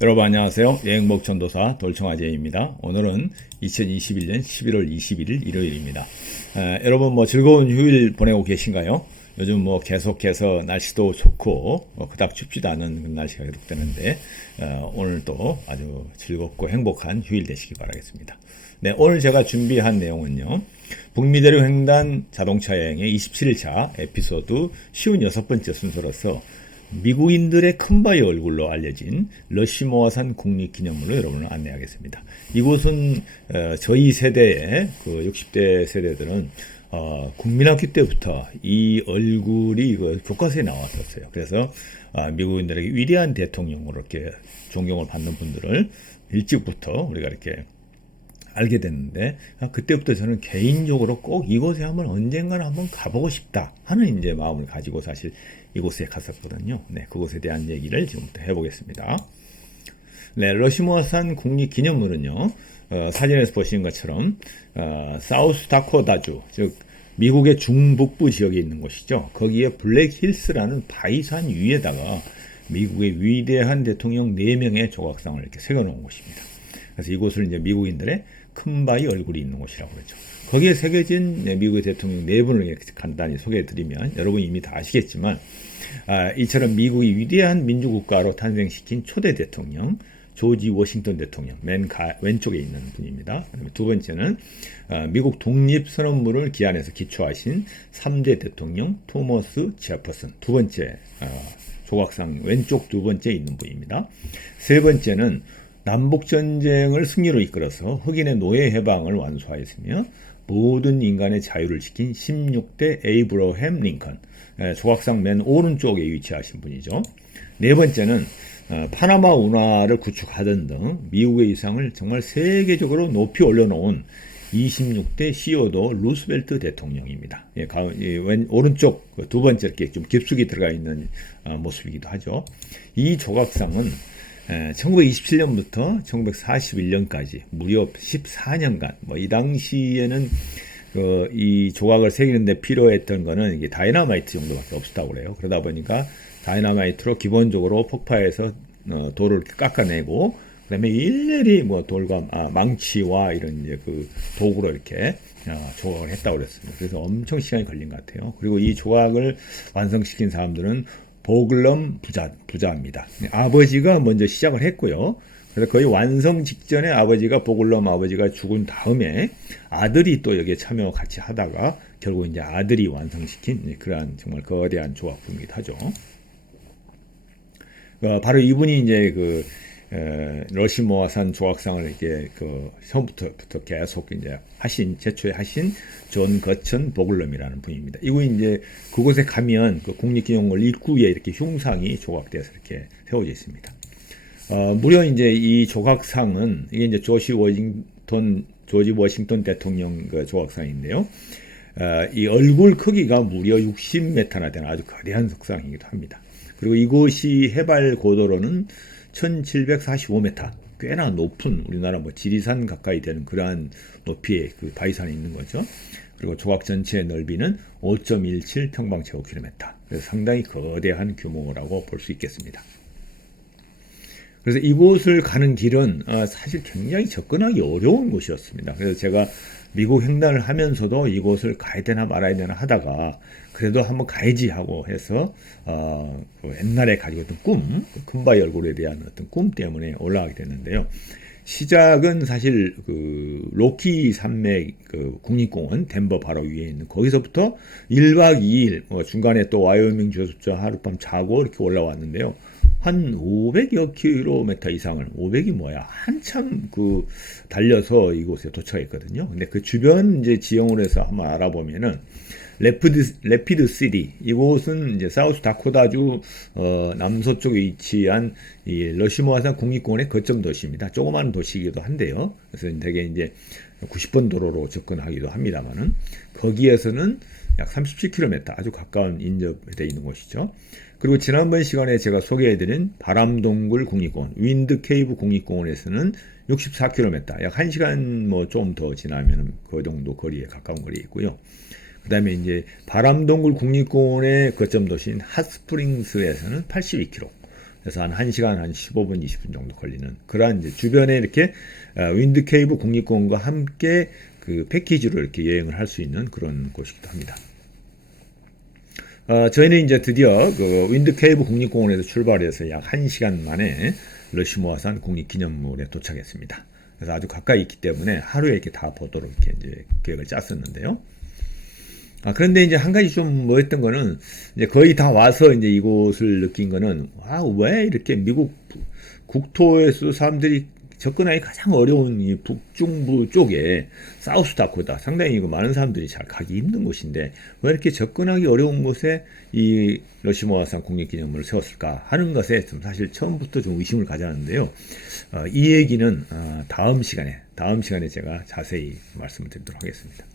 여러분 안녕하세요. 여행복 전도사 돌청아제입니다. 오늘은 2021년 11월 21일 일요일입니다. 여러분 즐거운 휴일 보내고 계신가요? 요즘 계속해서 날씨도 좋고 그닥 춥지도 않은 그런 날씨가 계속되는데 오늘도 아주 즐겁고 행복한 휴일 되시기 바라겠습니다. 네, 오늘 제가 준비한 내용은요. 북미대륙 횡단 자동차 여행의 27일차 에피소드 56번째 순서로서 미국인들의 큰바위 얼굴로 알려진 러시모아산 국립기념물로 여러분을 안내하겠습니다. 이곳은 저희 세대의 그 60대 세대들은 국민학교 때부터 이 얼굴이 교과서에 나왔었어요. 그래서 미국인들에게 위대한 대통령으로 이렇게 존경을 받는 분들을 일찍부터 우리가 이렇게 알게 됐는데 그때부터 저는 개인적으로 꼭 이곳에 언젠가는 한번 가보고 싶다 하는 이제 마음을 가지고 사실 이곳에 갔었거든요. 네, 그곳에 대한 얘기를 지금부터 해보겠습니다. 네, 러시모아산 국립기념물은요, 사진에서 보시는 것처럼 사우스 다코다주, 즉 미국의 중북부 지역에 있는 곳이죠. 거기에 블랙힐스라는 바위산 위에다가 미국의 위대한 대통령 4명의 조각상을 이렇게 새겨놓은 곳입니다. 그래서 이곳을 이제 미국인들의 큰바위 얼굴이 있는 곳이라고 그러죠. 거기에 새겨진 미국의 대통령 4분을 간단히 소개해드리면 여러분이 이미 다 아시겠지만 이처럼 미국이 위대한 민주국가로 탄생시킨 초대 대통령 조지 워싱턴 대통령 왼쪽에 있는 분입니다. 두 번째는 미국 독립선언문을 기안해서 기초하신 3대 대통령 토머스 제퍼슨 두 번째 조각상 왼쪽 두 번째 있는 분입니다. 세 번째는 남북전쟁을 승리로 이끌어서 흑인의 노예 해방을 완수하였으며 모든 인간의 자유를 지킨 16대 에이브러햄 링컨, 조각상 맨 오른쪽에 위치하신 분이죠. 네 번째는 파나마 운하를 구축하던 등 미국의 위상을 정말 세계적으로 높이 올려놓은 26대 시어도 루스벨트 대통령입니다. 오른쪽 두 번째 이렇게 좀 깊숙이 들어가 있는 모습이기도 하죠. 이 조각상은 1927년부터 1941년까지 무려 14년간 이 당시에는 이 조각을 새기는데 필요했던 거는 이게 다이너마이트 정도밖에 없었다고 그래요. 그러다 보니까 다이너마이트로 기본적으로 폭파해서 돌을 깎아내고 그다음에 일일이 돌과 망치와 이런 이제 그 도구로 이렇게 조각을 했다고 그랬습니다. 그래서 엄청 시간이 걸린 것 같아요. 그리고 이 조각을 완성시킨 사람들은 보글럼 부자입니다. 아버지가 먼저 시작을 했고요. 그래서 거의 완성 직전에 보글럼 아버지가 죽은 다음에 아들이 또 여기에 참여 같이 하다가 결국 이제 아들이 완성시킨 그러한 정말 거대한 조각품이기도 하죠. 바로 이분이 이제 러시모아산 조각상을 이렇게 처음부터 계속 이제 제초에 하신 존 거천 보글럼이라는 분입니다. 이분이 이제 그곳에 가면 국립기념물 입구에 이렇게 흉상이 조각돼서 이렇게 세워져 있습니다. 무려 이제 이 조각상은 이게 이제 조지 워싱턴 대통령 조각상인데요. 이 얼굴 크기가 무려 60m나 되는 아주 거대한 석상이기도 합니다. 그리고 이곳이 해발 고도로는 1745m, 꽤나 높은 우리나라 지리산 가까이 되는 그러한 높이의 그 바위산이 있는 거죠. 그리고 조각 전체의 넓이는 5.17 평방제곱킬로미터. 그래서 상당히 거대한 규모라고 볼 수 있겠습니다. 그래서 이곳을 가는 길은 사실 굉장히 접근하기 어려운 곳이었습니다. 그래서 제가 미국 횡단을 하면서도 이곳을 가야 되나 말아야 되나 하다가 그래도 한번 가야지 하고 해서 옛날에 가지고 있던 큰바위 얼굴에 대한 어떤 꿈 때문에 올라가게 됐는데요. 시작은 사실 로키 산맥 국립공원 덴버 바로 위에 있는 거기서부터 1박 2일 중간에 또 와이오밍 주소 하룻밤 자고 이렇게 올라왔는데요. 한 500여 킬로미터 이상을 500이 뭐야 한참 달려서 이곳에 도착했거든요. 근데 그 주변 이제 지형으로 해서 한번 알아보면은 레피드 시티 이곳은 이제 사우스 다코다주 남서쪽에 위치한 이 러시모아산 국립공원의 거점 도시입니다. 조그마한 도시이기도 한데요. 그래서 되게 이제 90번 도로로 접근하기도 합니다만은 거기에서는 약 37km 아주 가까운 인접되어 있는 곳이죠. 그리고 지난번 시간에 제가 소개해드린 바람동굴 국립공원, 윈드케이브 국립공원에서는 64km, 약 1시간 좀 더 지나면 그 정도 거리에 가까운 거리에 있고요. 그 다음에 이제 바람동굴 국립공원의 거점 도시인 핫스프링스에서는 82km, 그래서 한 1시간 한 15분, 20분 정도 걸리는 그러한 이제 주변에 이렇게 윈드케이브 국립공원과 함께 그 패키지로 이렇게 여행을 할 수 있는 그런 곳이기도 합니다. 저희는 이제 드디어 그 윈드케이브 국립공원에서 출발해서 약 1시간 만에 러시모아산 국립기념물에 도착했습니다. 그래서 아주 가까이 있기 때문에 하루에 이렇게 다 보도록 이렇게 이제 계획을 짰었는데요. 그런데 이제 한 가지 좀 뭐였던 거는 이제 거의 다 와서 이제 이곳을 느낀 거는 왜 이렇게 미국 국토에서 사람들이 접근하기 가장 어려운 이 북중부 쪽에 사우스다코다 상당히 많은 사람들이 잘 가기 힘든 곳인데 왜 이렇게 접근하기 어려운 곳에 이 러시모아산 국립기념물을 세웠을까 하는 것에 좀 사실 처음부터 좀 의심을 가졌는데요. 이 얘기는 다음 시간에 제가 자세히 말씀을 드리도록 하겠습니다.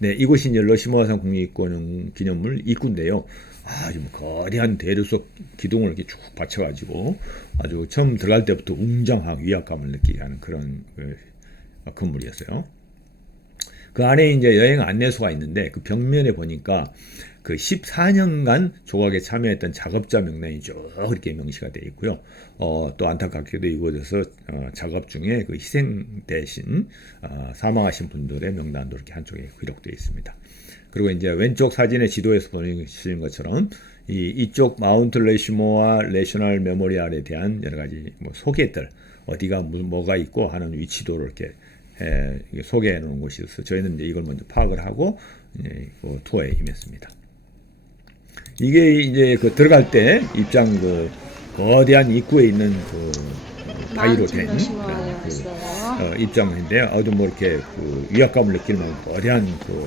네, 이곳이 이제 러시모아산 국립기념물 입구인데요. 아주 거대한 대리석 기둥을 이렇게 쭉 받쳐가지고 아주 처음 들어갈 때부터 웅장한 위압감을 느끼게 하는 그런 건물이었어요. 그 안에 이제 여행 안내소가 있는데 그 벽면에 보니까 그 14년간 조각에 참여했던 작업자 명단이 쭉 이렇게 명시가 되어 있고요. 또 안타깝게도 이곳에서 작업 중에 그 희생 대신 사망하신 분들의 명단도 이렇게 한쪽에 기록되어 있습니다. 그리고 이제 왼쪽 사진의 지도에서 보시는 것처럼 이쪽 마운트 레시모아 내셔널 메모리얼에 대한 여러 가지 뭐 소개들 어디가 뭐가 있고 하는 위치도를 이렇게 소개해 놓은 곳이 있어서 저희는 이제 이걸 먼저 파악을 하고 그 투어에 임했습니다. 이게 이제 그 들어갈 때 입장 그 거대한 입구에 있는 그 바위로 된 그 입장인데 아주 뭐 이렇게 그 위압감을 느낄 만한 거대한 그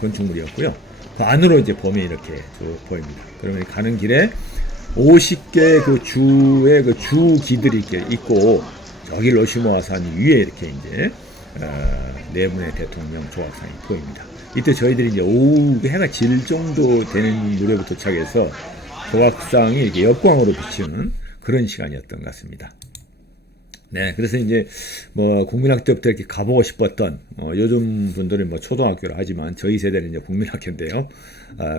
건축물이었고요. 그 안으로 이제 보면 이렇게 쭉 보입니다. 그러면 가는 길에 50개 그 주의 그 주기들이 이렇게 있고 저기 러시모아산 위에 이렇게 이제 네 분의 대통령 조각상이 보입니다. 이때 저희들이 이제 오후 해가 질 정도 되는 무렵부터 도착해서 조각상이 이렇게 역광으로 비치는 그런 시간이었던 것 같습니다. 네, 그래서 이제 뭐 국민학교 때부터 이렇게 가보고 싶었던 요즘 분들은 뭐 초등학교를 하지만 저희 세대는 이제 국민학교인데요.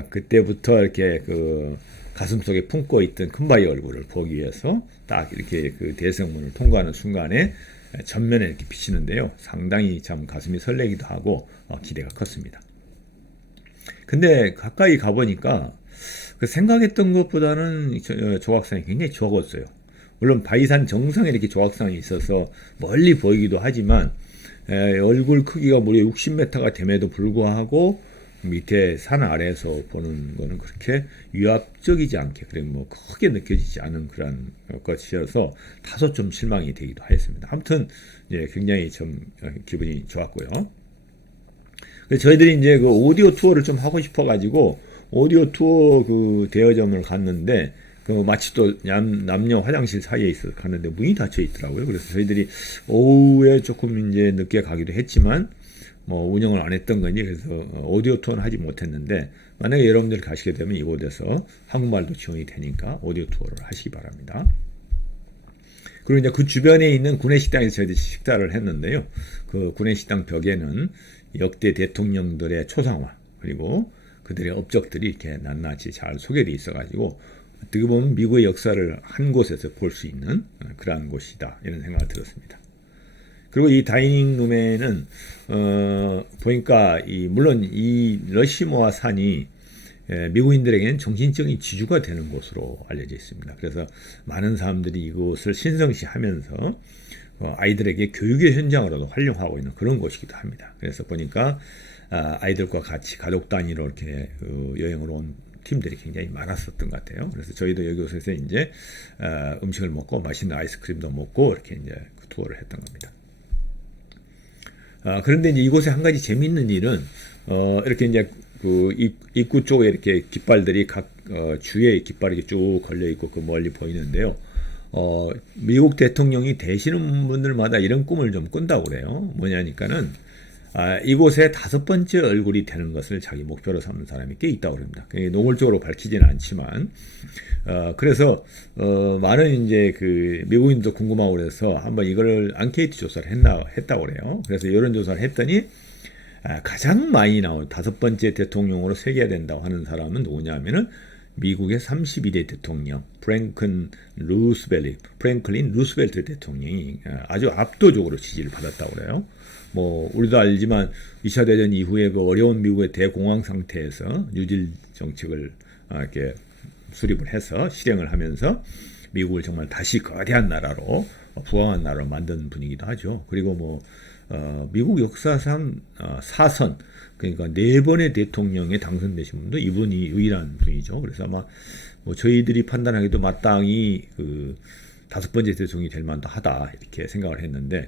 그때부터 이렇게 그 가슴속에 품고 있던 큰바위 얼굴을 보기 위해서 딱 이렇게 그 대성문을 통과하는 순간에 전면에 이렇게 비치는데요. 상당히 참 가슴이 설레기도 하고 기대가 컸습니다. 근데 가까이 가보니까 그 생각했던 것보다는 조각상이 굉장히 적었어요. 물론 바위산 정상에 이렇게 조각상이 있어서 멀리 보이기도 하지만 얼굴 크기가 무려 60m가 됨에도 불구하고 밑에 산 아래에서 보는 거는 그렇게 위압적이지 않게 그래 뭐 크게 느껴지지 않은 그런 것이어서 다소 좀 실망이 되기도 했습니다. 아무튼 굉장히 좀 기분이 좋았고요. 저희들이 이제 그 오디오 투어를 좀 하고 싶어가지고 오디오 투어 그 대여점을 갔는데 그 마치 또 남녀 화장실 사이에 있어 갔는데 문이 닫혀 있더라고요. 그래서 저희들이 오후에 조금 이제 늦게 가기도 했지만 뭐 운영을 안 했던 건지 그래서 오디오 투어는 하지 못했는데 만약에 여러분들 가시게 되면 이곳에서 한국말도 지원이 되니까 오디오 투어를 하시기 바랍니다. 그리고 이제 그 주변에 있는 구내식당에서 저희들이 식사를 했는데요. 그 구내식당 벽에는 역대 대통령들의 초상화 그리고 그들의 업적들이 이렇게 낱낱이 잘 소개되어 있어가지고 어떻게 보면 미국의 역사를 한 곳에서 볼 수 있는 그러한 곳이다 이런 생각을 들었습니다. 그리고 이 다이닝룸에는 보니까 물론 이 러시모아 산이 미국인들에게는 정신적인 지주가 되는 곳으로 알려져 있습니다. 그래서 많은 사람들이 이곳을 신성시하면서 아이들에게 교육의 현장으로도 활용하고 있는 그런 곳이기도 합니다. 그래서 보니까 아이들과 같이 가족 단위로 이렇게 여행을 온 팀들이 굉장히 많았었던 것 같아요. 그래서 저희도 여기서 이제 음식을 먹고 맛있는 아이스크림도 먹고 이렇게 이제 그 투어를 했던 겁니다. 그런데 이제 이곳에 한 가지 재미있는 일은 이렇게 이제 그 입구 쪽에 이렇게 깃발들이 각 주에 깃발이 쭉 걸려 있고 그 멀리 보이는데요. 미국 대통령이 되시는 분들마다 이런 꿈을 좀 꾼다고 그래요. 뭐냐니까는 이곳에 5번째 얼굴이 되는 것을 자기 목표로 삼는 사람이 꽤 있다고 합니다. 노골적으로 밝히지는 않지만, 그래서, 많은 이제 그 미국인도 궁금하고 그래서 한번 이걸 앙케이트 조사를 했다고 그래요. 그래서 여론조사를 했더니, 가장 많이 나온 5번째 대통령으로 새겨야 된다고 하는 사람은 누구냐 하면은 미국의 32대 대통령 프랭클린 루스벨트 대통령이 아주 압도적으로 지지를 받았다고 그래요. 뭐 우리도 알지만 2차 대전 이후에 그 어려운 미국의 대공황 상태에서 뉴딜 정책을 이렇게 수립을 해서 실행을 하면서 미국을 정말 다시 거대한 나라로 부강한 나라로 만든 분이기도 하죠. 그리고 뭐 미국 역사상 사선 그러니까 4번의 대통령에 당선되신 분도 이분이 유일한 분이죠. 그래서 아마 뭐 저희들이 판단하기도 마땅히 그 5번째 대통령이 될 만도 하다 이렇게 생각을 했는데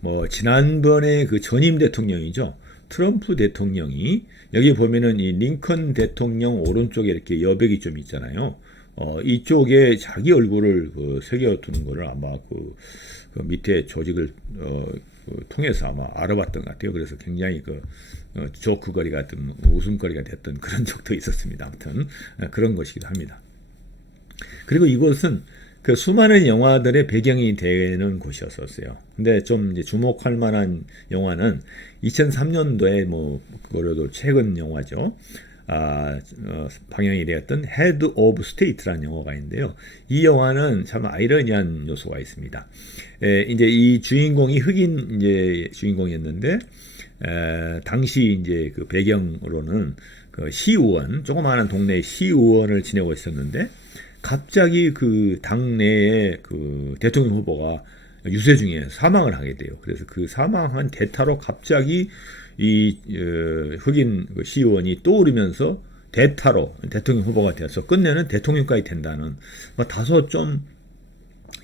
뭐 지난번에 그 전임 대통령이죠. 트럼프 대통령이 여기 보면은 이 링컨 대통령 오른쪽에 이렇게 여백이 좀 있잖아요. 이쪽에 자기 얼굴을 새겨두는 거를 아마 그 밑에 조직을 통해서 아마 알아봤던 것 같아요. 그래서 굉장히 조크거리 같은 웃음거리가 됐던 그런 적도 있었습니다. 아무튼 그런 것이기도 합니다. 그리고 이곳은 그 수많은 영화들의 배경이 되는 곳이었었어요. 근데 좀 이제 주목할 만한 영화는 2003년도에 뭐 그거라도 최근 영화죠. 방영이 되었던 Head of State라는 영화가 있는데요. 이 영화는 참 아이러니한 요소가 있습니다. 이제 이 주인공이 흑인 이제 주인공이었는데 당시 이제 그 배경으로는 그 시의원, 조그마한 동네의 시의원을 지내고 있었는데 갑자기 그 당내의 그 대통령 후보가 유세 중에 사망을 하게 돼요. 그래서 그 사망한 대타로 갑자기 이 흑인 시의원이 떠오르면서 대타로 대통령 후보가 되어서 끝내는 대통령까지 된다는 다소 좀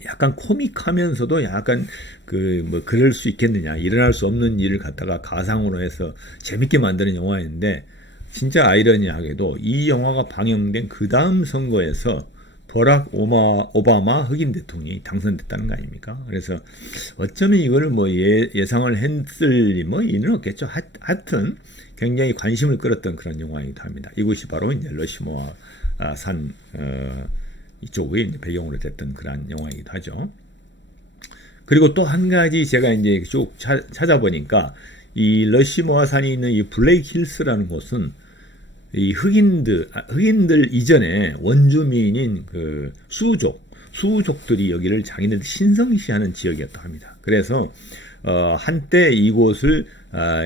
약간 코믹하면서도 약간 뭐 그럴 수 있겠느냐, 일어날 수 없는 일을 갖다가 가상으로 해서 재밌게 만드는 영화인데 진짜 아이러니하게도 이 영화가 방영된 그 다음 선거에서 버락 오바마 흑인 대통령이 당선됐다는 거 아닙니까? 그래서 어쩌면 이거를 뭐 예상을 했을 뭐 이는 없겠죠. 하여튼 굉장히 관심을 끌었던 그런 영화이기도 합니다. 이곳이 바로 이제 러시모아 산 이쪽의 배경으로 됐던 그런 영화이기도 하죠. 그리고 또 한 가지 제가 이제 쭉 찾아보니까 이 러시모아 산이 있는 이 블레이크 힐스라는 곳은 이 흑인들 이전에 원주민인 그 수족들이 여기를 자기네들 신성시하는 지역이었다고 합니다. 그래서 한때 이곳을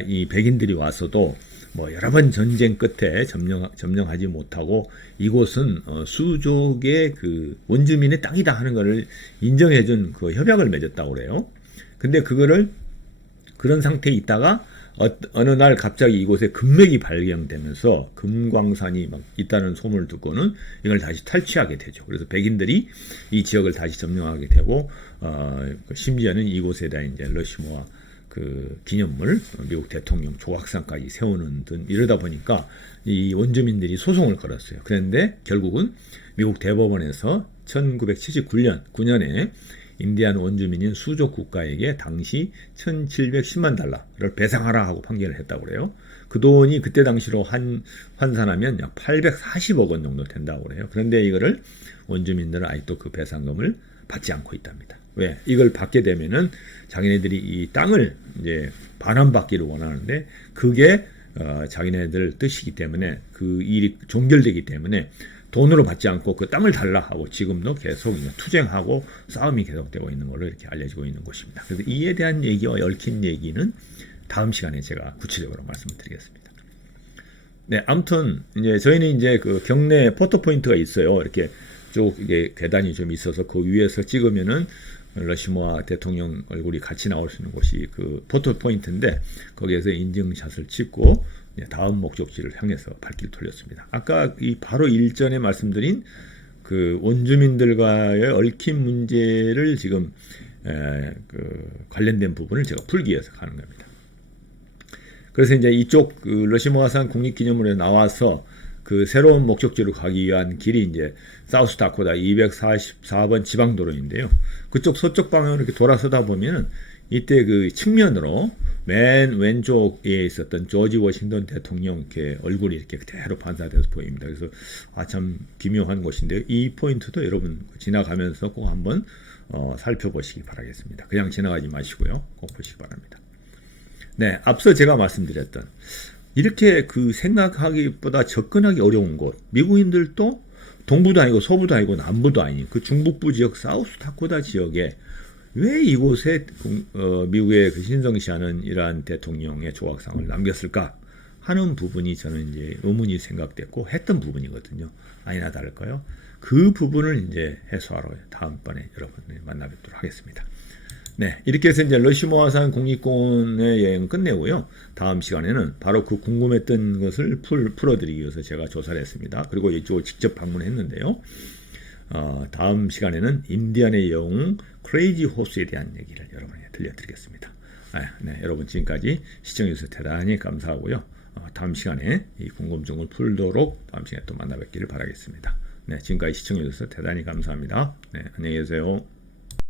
이 백인들이 와서도 뭐 여러 번 전쟁 끝에 점령하지 못하고 이곳은 수족의 그 원주민의 땅이다 하는 것을 인정해준 그 협약을 맺었다고 그래요. 근데 그거를 그런 상태에 있다가 어느 날 갑자기 이곳에 금맥이 발견되면서 금광산이 막 있다는 소문을 듣고는 이걸 다시 탈취하게 되죠. 그래서 백인들이 이 지역을 다시 점령하게 되고 심지어는 이곳에다 이제 러시모아 그 기념물, 미국 대통령 조각상까지 세우는 등 이러다 보니까 이 원주민들이 소송을 걸었어요. 그런데 결국은 미국 대법원에서 1979년에 인디안 원주민인 수족 국가에게 당시 1,710만 달러를 배상하라 하고 판결을 했다고 그래요. 그 돈이 그때 당시로 환산하면 약 840억 원 정도 된다고 그래요. 그런데 이거를 원주민들은 아직도 그 배상금을 받지 않고 있답니다. 왜? 이걸 받게 되면은 자기네들이 이 땅을 이제 반환받기를 원하는데 그게 자기네들 뜻이기 때문에 그 일이 종결되기 때문에 돈으로 받지 않고 그 땅을 달라 하고 지금도 계속 투쟁하고 싸움이 계속되고 있는 걸로 이렇게 알려지고 있는 것입니다. 그래서 이에 대한 얘기와 얽힌 얘기는 다음 시간에 제가 구체적으로 말씀을 드리겠습니다. 네, 아무튼 이제 저희는 이제 그 경내 포토 포인트가 있어요. 이렇게 쭉 이게 계단이 좀 있어서 그 위에서 찍으면은 러시모아 대통령 얼굴이 같이 나올 수 있는 곳이 그 포토 포인트인데 거기에서 인증샷을 찍고 다음 목적지를 향해서 발길을 돌렸습니다. 아까 이 바로 일전에 말씀드린 그 원주민들과의 얽힌 문제를 지금 그 관련된 부분을 제가 풀기 위해서 가는 겁니다. 그래서 이제 이쪽 그 러시모아산 국립기념물에 나와서 그 새로운 목적지로 가기 위한 길이 이제 사우스 다코다 244번 지방도로인데요. 그쪽 서쪽 방향으로 이렇게 돌아서다 보면은 이때 그 측면으로 맨 왼쪽에 있었던 조지 워싱턴 대통령 이렇게 얼굴이 이렇게 그대로 반사돼서 보입니다. 그래서 참 기묘한 곳인데요. 이 포인트도 여러분 지나가면서 꼭 한번 살펴보시기 바라겠습니다. 그냥 지나가지 마시고요. 꼭 보시기 바랍니다. 네, 앞서 제가 말씀드렸던 이렇게 그 생각하기보다 접근하기 어려운 곳, 미국인들도 동부도 아니고 서부도 아니고 남부도 아닌 그 중북부 지역 사우스 다코타 지역에 왜 이곳에 미국의 그 신성시하는 이러한 대통령의 조각상을 남겼을까 하는 부분이 저는 이제 의문이 생각됐고 했던 부분이거든요. 아니나 다를까요? 그 부분을 이제 해소하러 다음번에 여러분을 만나 뵙도록 하겠습니다. 네, 이렇게 해서 이제 러시모아산 국립공원의 여행 끝내고요. 다음 시간에는 바로 그 궁금했던 것을 풀어드리기 위해서 제가 조사를 했습니다. 그리고 이쪽을 직접 방문했는데요. 다음 시간에는 인디안의 영웅 크레이지 호스에 대한 얘기를 여러분에게 들려드리겠습니다. 네, 여러분 지금까지 시청해주셔서 대단히 감사하고요. 다음 시간에 이 궁금증을 풀도록 다음 시간에 또 만나 뵙기를 바라겠습니다. 네, 지금까지 시청해주셔서 대단히 감사합니다. 네, 안녕히 계세요.